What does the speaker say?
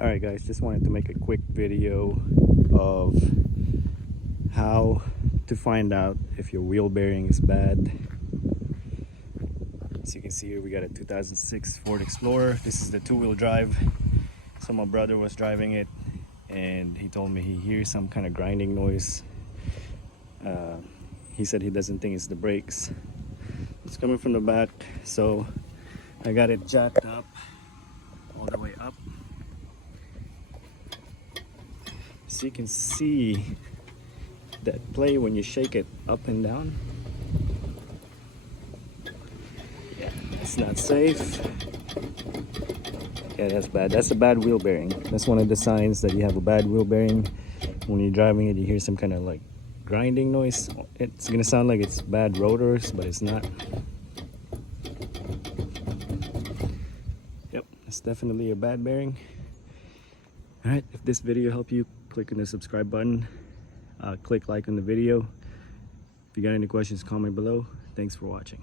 Alright guys, just wanted to make a quick video of how to find out if your wheel bearing is bad. As you can see here, we got a 2006 Ford Explorer. This is the two-wheel drive. So my brother was driving it and he told me he hears some kind of grinding noise. He said he doesn't think it's the brakes. It's coming from the back, so I got it jacked up all the way up. So you can see that play when you shake it up and down. Yeah, that's not safe. Yeah, that's bad. That's a bad wheel bearing. That's one of the signs that you have a bad wheel bearing. When you're driving it, you hear some kind of like grinding noise. It's gonna sound like it's bad rotors, but it's not. Yep, it's definitely a bad bearing. All right, if this video helped you, click on the subscribe button, click like on the video. If you got any questions, comment below. Thanks for watching.